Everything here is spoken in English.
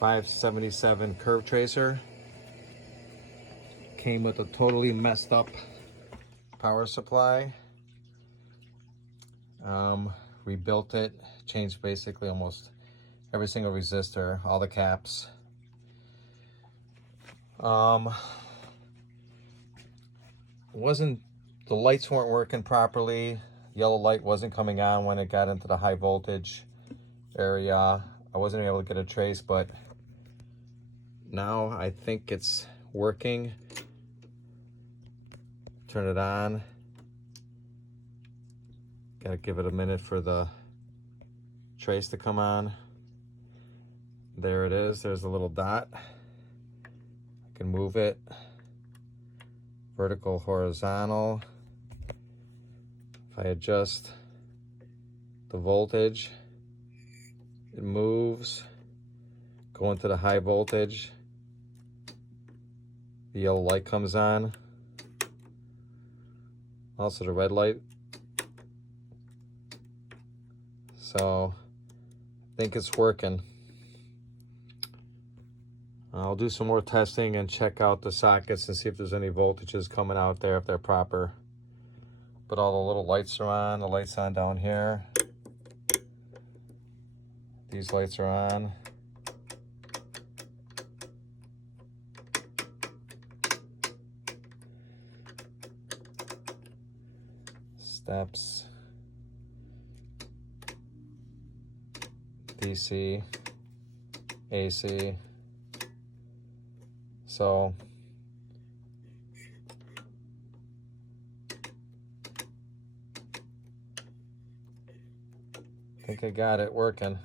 577 curve tracer. Came with a totally messed up power supply. Rebuilt it, changed basically almost every single resistor, all the caps. The lights weren't working properly. Yellow light wasn't coming on when it got into the high voltage area. I wasn't able to get a trace, but now I think it's working. Turn it on. Gotta give it a minute for the trace to come on. There it is. There's a little dot. I can move it. Vertical, horizontal. If I adjust the voltage, it moves. Go into the high voltage. The yellow light comes on. Also the red light. So I think it's working. I'll do some more testing and check out the sockets and see if there's any voltages coming out there, if they're proper. But all the little lights are on. The lights on down here. These lights are on. Steps. DC. AC. So I think I got it working.